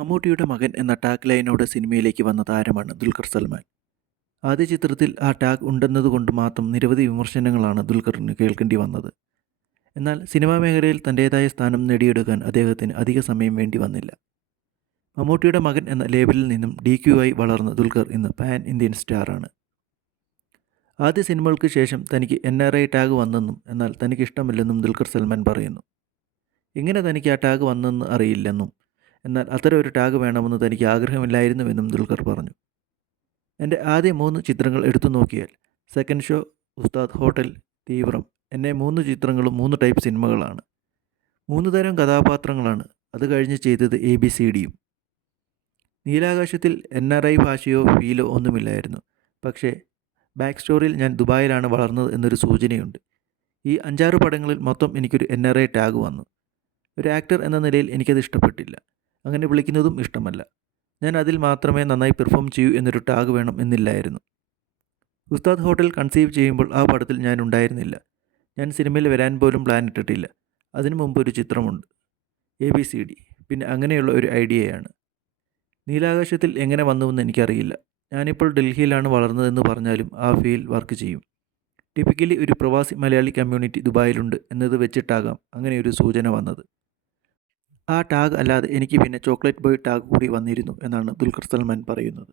മമ്മൂട്ടിയുടെ മകൻ എന്ന ടാഗ് ലൈനോട് സിനിമയിലേക്ക് വന്ന താരമാണ് ദുൽഖർ സൽമാൻ. ആദ്യ ചിത്രത്തിൽ ആ ടാഗ് ഉണ്ടെന്നതുകൊണ്ട് മാത്രം നിരവധി വിമർശനങ്ങളാണ് ദുൽഖറിന് കേൾക്കേണ്ടി വന്നത്. എന്നാൽ സിനിമാ മേഖലയിൽ തന്റേതായ സ്ഥാനം നേടിയെടുക്കാൻ അദ്ദേഹത്തിന് അധിക സമയം വേണ്ടി വന്നില്ല. മമ്മൂട്ടിയുടെ മകൻ എന്ന ലേബലിൽ നിന്നും ഡി ക്യു ആയി വളർന്ന ദുൽഖർ ഇന്ന് പാൻ ഇന്ത്യൻ സ്റ്റാറാണ്. ആദ്യ സിനിമകൾക്ക് ശേഷം തനിക്ക് എൻ ആർ ഐ ടാഗ് വന്നെന്നും എന്നാൽ തനിക്ക് ഇഷ്ടമില്ലെന്നും ദുൽഖർ സൽമാൻ പറയുന്നു. എങ്ങനെ തനിക്ക് ആ ടാഗ് വന്നെന്ന് അറിയില്ലെന്നും എന്നാൽ അത്തരം ഒരു ടാഗ് വേണമെന്ന് തനിക്ക് ആഗ്രഹമില്ലായിരുന്നുവെന്നും ദുൽഖർ പറഞ്ഞു. എന്റെ ആദ്യ മൂന്ന് ചിത്രങ്ങൾ എടുത്തു നോക്കിയാൽ second show Ustad Hotel Theevram എന്നെ മൂന്ന് ചിത്രങ്ങളും മൂന്ന് ടൈപ്പ് സിനിമകളാണ് മൂന്ന് തരം കഥാപാത്രങ്ങളാണ്. അത് കഴിഞ്ഞ് ചെയ്തത് എ ബി സി ഡിയും നീലാകാശത്തിൽ എൻ ആർ ഐ ഭാഷയോ ഫീലോ ഒന്നുമില്ലായിരുന്നു. പക്ഷേ ബാക്ക് സ്റ്റോറിയിൽ ഞാൻ ദുബായിലാണ് വളർന്നത് എന്നൊരു സൂചനയുണ്ട്. ഈ അഞ്ചാറ് പടങ്ങളിൽ മൊത്തം എനിക്കൊരു എൻ ആർ ഐ ടാഗ് വന്നു. ഒരു ആക്ടർ എന്ന നിലയിൽ എനിക്കത് ഇഷ്ടപ്പെട്ടില്ല. അങ്ങനെ വിളിക്കുന്നതും ഇഷ്ടമല്ല. ഞാൻ അതിൽ മാത്രമേ നന്നായി പെർഫോം ചെയ്യൂ എന്നൊരു ടാഗ് വേണം എന്നില്ലായിരുന്നു. ഉസ്താദ് ഹോട്ടൽ കൺസീവ് ചെയ്യുമ്പോൾ ആ പടത്തിൽ ഞാൻ ഉണ്ടായിരുന്നില്ല. ഞാൻ സിനിമയിൽ വരാൻ പോലും പ്ലാൻ ഇട്ടിട്ടില്ല. അതിനു മുമ്പ് ഒരു ചിത്രമുണ്ട്. A B C D. പിന്നെ അങ്ങനെയുള്ള ഒരു ഐഡിയയാണ്. നീലാകാശത്തിൽ എങ്ങനെ വന്നുവെന്ന് എനിക്കറിയില്ല. ഞാനിപ്പോൾ ഡൽഹിയിലാണ് വളർന്നതെന്ന് പറഞ്ഞാലും ആ ഫീൽ വർക്ക് ചെയ്യും. ടിപ്പിക്കലി ഒരു പ്രവാസി മലയാളി കമ്മ്യൂണിറ്റി ദുബായിലുണ്ട് എന്നത് വെച്ചിട്ടാകാം അങ്ങനെ ഒരു സൂചന വന്നത്. ആ ടാഗ് അല്ലാതെ എനിക്ക് പിന്നെ ചോക്ലേറ്റ് ബോയ് ടാഗ് കൂടി വന്നിരുന്നു എന്നാണ് ദുൽഖർ സൽമാൻ പറയുന്നത്.